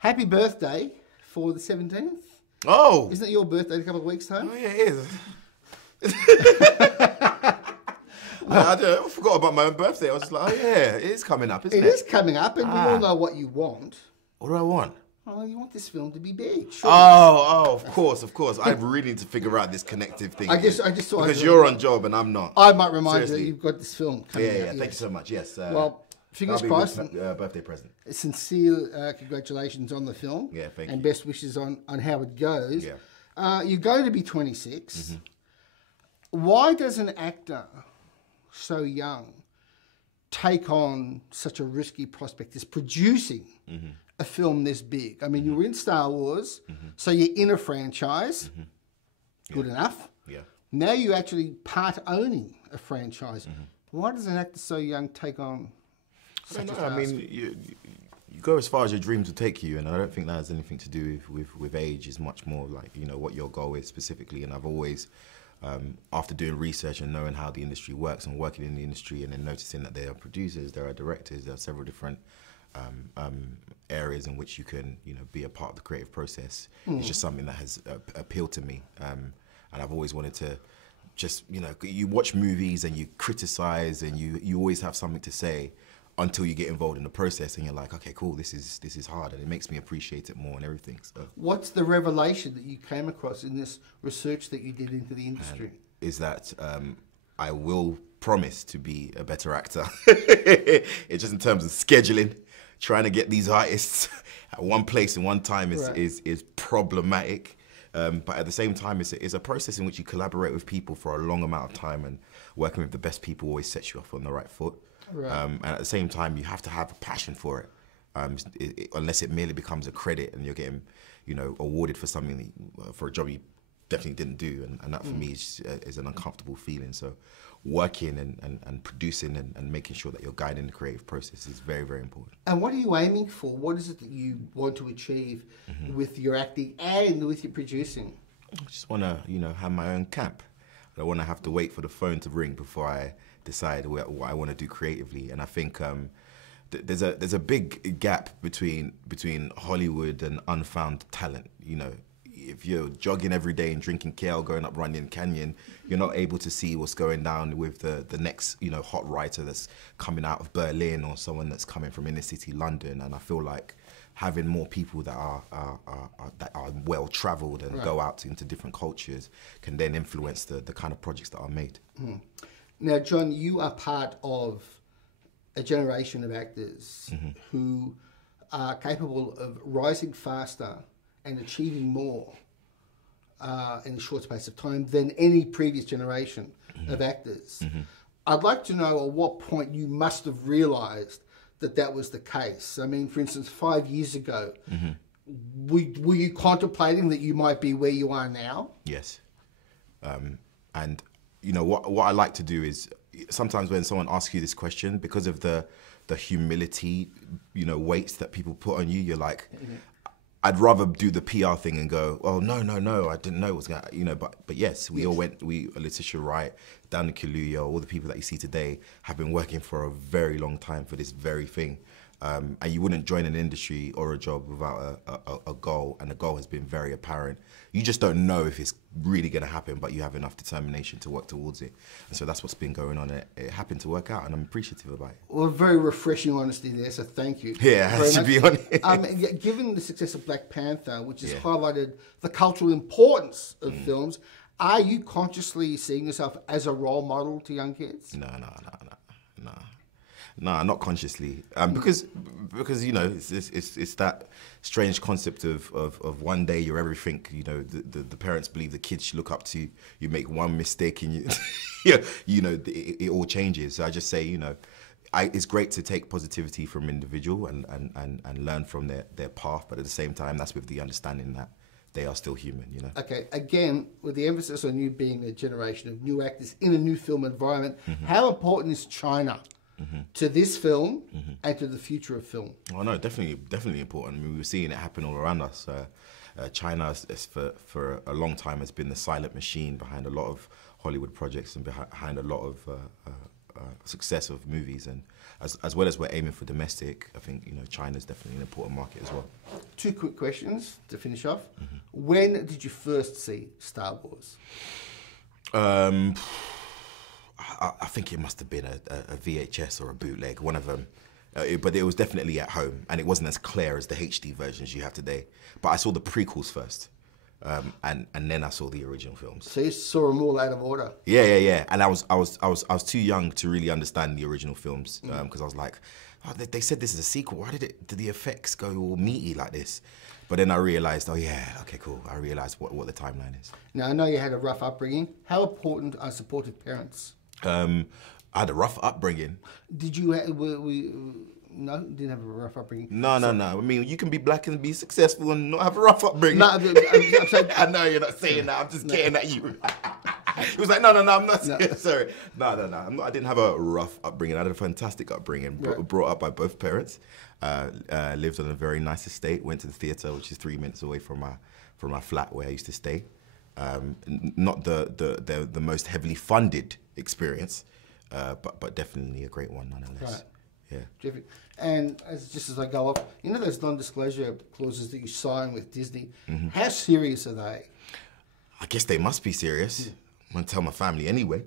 Happy birthday for the 17th. Oh! Isn't it your birthday in a couple of weeks' time? Oh, yeah, it is. I forgot about my own birthday. I was just like, oh, yeah, it is coming up, isn't it? It is coming up, and we all know what you want. What do I want? Oh, you want this film to be big. Sure. Oh, of course. I really need to figure out this connective thing. I just thought because you're on job and I'm not. I might remind Seriously. you that you've got this film coming out. Yeah. Thank you so much. Yes. Well, fingers crossed. Birthday present. Sincere congratulations on the film. Yeah, thank you. And best wishes on how it goes. Yeah. You're going to be 26. Why does an actor so young take on such a risky prospect as producing a film this big? I mean, you were in Star Wars, so you're in a franchise. Good enough. Yeah. Now you're actually part owning a franchise. Why does an actor so young take on such a task? I mean, you go as far as your dreams will take you, and I don't think that has anything to do with age. It's much more like, you know, what your goal is specifically. And I've always, after doing research and knowing how the industry works and working in the industry and then noticing that there are producers, there are directors, there are several different areas in which you can, you know, be a part of the creative process. It's just something that has appealed to me, and I've always wanted to just, you know, you watch movies and you criticize and you always have something to say until you get involved in the process and you're like, okay, cool, this is hard, and it makes me appreciate it more and everything. So, what's the revelation that you came across in this research that you did into the industry? Is that I will promise to be a better actor. It's just in terms of scheduling, trying to get these artists at one place in one time is problematic. But at the same time, it's a process in which you collaborate with people for a long amount of time, and working with the best people always sets you off on the right foot. And at the same time, you have to have a passion for it, unless it merely becomes a credit and you're getting, you know, awarded for something for a job you definitely didn't do, and that for me is an uncomfortable feeling. So working and producing and making sure that you're guiding the creative process is very, very important. And what are you aiming for? What is it that you want to achieve with your acting and with your producing? I just want to, you know, have my own camp. I don't want to have to wait for the phone to ring before I decide what I want to do creatively. And I think there's a big gap between Hollywood and unfound talent. You know, if you're jogging every day and drinking kale, going up Runyon Canyon, you're not able to see what's going down with the next, you know, hot writer that's coming out of Berlin or someone that's coming from inner city London. And I feel like having more people that are well traveled and go out into different cultures can then influence the kind of projects that are made. Now, John, you are part of a generation of actors who are capable of rising faster and achieving more in a short space of time than any previous generation of actors. I'd like to know at what point you must have realised that that was the case. I mean, for instance, 5 years ago, were you contemplating that you might be where you are now? Yes. And, you know, what I like to do is, sometimes when someone asks you this question, because of the humility, you know, weights that people put on you, you're like, I'd rather do the PR thing and go, oh, no, I didn't know it was going to, you know, but yes, we all went, Letitia Wright, Dan Kaluuya, all the people that you see today have been working for a very long time for this very thing. And you wouldn't join an industry or a job without a goal, and the goal has been very apparent. You just don't know if it's really going to happen, but you have enough determination to work towards it. And so that's what's been going on. It happened to work out, and I'm appreciative about it. Well, very refreshing honesty there, so thank you. Yeah, to be honest. Given the success of Black Panther, which has highlighted the cultural importance of films, are you consciously seeing yourself as a role model to young kids? No. No, not consciously, because you know it's that strange concept of one day you're everything. You know, the parents believe the kids should look up to you. You make one mistake and you know it all changes. So I just say, you know, it's great to take positivity from individual and learn from their path, but at the same time, that's with the understanding that they are still human, you know. Okay, again, with the emphasis on you being a generation of new actors in a new film environment, how important is China to this film and to the future of film? Oh no, definitely important. I mean, we're seeing it happen all around us. China, for a long time, has been the silent machine behind a lot of Hollywood projects and behind a lot of success of movies, and as well as we're aiming for domestic, I think China's definitely an important market as well. 2 quick questions to finish off. When did you first see Star Wars? I think it must have been a VHS or a bootleg, one of them. But it was definitely at home, and it wasn't as clear as the HD versions you have today. But I saw the prequels first. And then I saw the original films. So you saw them all out of order. Yeah. And I was too young to really understand the original films because I was like, oh, they said this is a sequel. Why did the effects go all meaty like this? But then I realized, oh yeah, okay, cool. I realized what the timeline is. Now I know you had a rough upbringing. How important are supportive parents? I had a rough upbringing. Did you? No, you didn't have a rough upbringing. No. I mean, you can be black and be successful and not have a rough upbringing. No, I'm saying, I know you're not saying that. I'm just getting at you. He was like, no, I'm not. No. Sorry. No. I didn't have a rough upbringing. I had a fantastic upbringing. Brought up by both parents. Lived on a very nice estate. Went to the theatre, which is 3 minutes away from my flat where I used to stay. Not the most heavily funded experience, but definitely a great one nonetheless. Right. Yeah. Terrific. And just as I go off, those non-disclosure clauses that you sign with Disney, how serious are they? I guess they must be serious. I'm going to tell my family anyway.